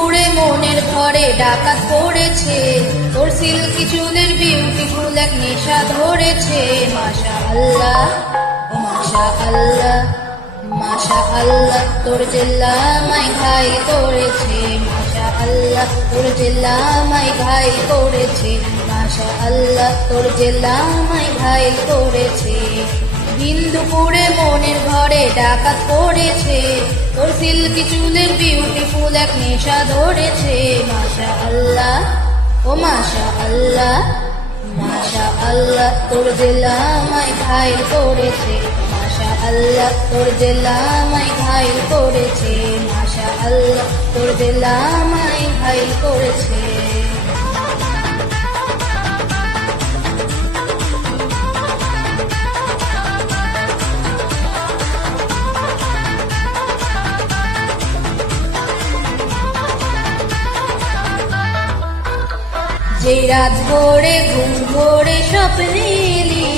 পুরে মনের ঘরে ডাকাত পড়েছে, তোর সিল্কি চুলের বিউটিফুল এক নেশা ধরেছে। মাশা আল্লাহ, ও মাশা আল্লাহ, মাশা আল্লাহ তোর জেল্লামাই ঘাই করেছে। মাশা আল্লাহ তোর জেল্লামাই ঘাই করেছে। মাশা আল্লাহ তোর জেল্লামাই ঘাই করেছে। হিন্দুপুরে মনের ঘরে ডাকাত পড়েছে, তোর সিল্কি চুলের বিউটিফুল এক নেশা ধরেছে। মাশা আল্লাহ, ও মাশা আল্লাহ, মাশা আল্লাহ তোর জেল্লামাই ঘাই করেছে। মাশা আল্লাহ তোর জেল্লামাই ঘাই করেছে। মাশা আল্লাহ তোর জেল্লামাই ঘাই করেছে। যে রাত ভোরে ঘুম ভোরে স্বপ্নে এলি,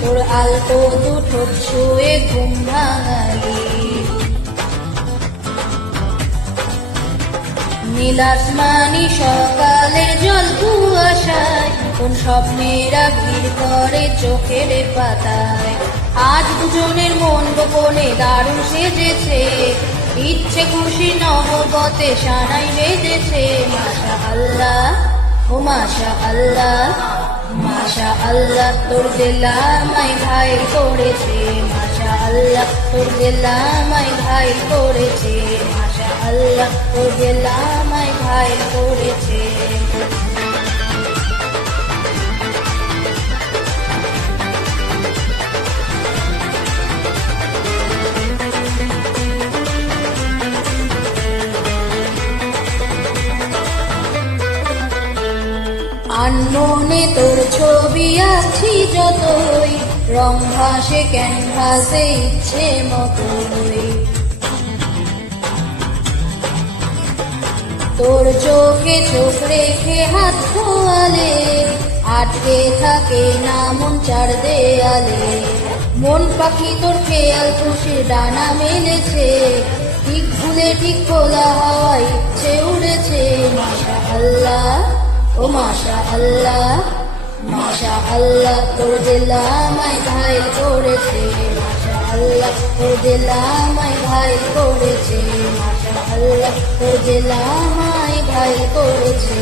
তোর আলতো দুটো ছুঁয়ে ঘুম ভাঙালি। নীল আসমানি সকালের জল কুয়াশায়, কোন স্বপ্নেরা ভিড় করে চোখের পাতায়। আজ দুজনের মন গোপনে দারুণ সেজেছে, ইচ্ছে খুশি নহবতে সানাই বেঁধেছে। মাশা আল্লাহ, ও মাশা আল্লাহ, মাশা আল্লাহ তোর জেল্লামাই ঘাই করেছে। মাশা আল্লাহ তোর জেল্লামাই ঘাই করেছে। মাশা আল্লাহ তোর জেল্লামাই ঘাই করেছে। আনমনে তোর ছবি আছি যতই, রং ভাসে ক্যানভাসে ইচ্ছে মতোই। তোর চোখে চোখ রেখে হাত খোয়ালে, আটকে থাকে না মন চার দেয়ালে। মন পাখি তোর খেয়াল খুশি ডানা মেলেছে, ঠিক ভুলে ঠিক খোলা হাওয়ায় ইচ্ছে উড়েছে। মাশা আল্লাহ, ও মাশা আল্লাহ, মাশা আল্লাহ তোর জেল্লামাই ঘাই করেছে। মাশা আল্লাহ তোর জেল্লামাই ঘাই করেছে। মাশা আল্লাহ তোর জেল্লামাই ঘাই করেছে।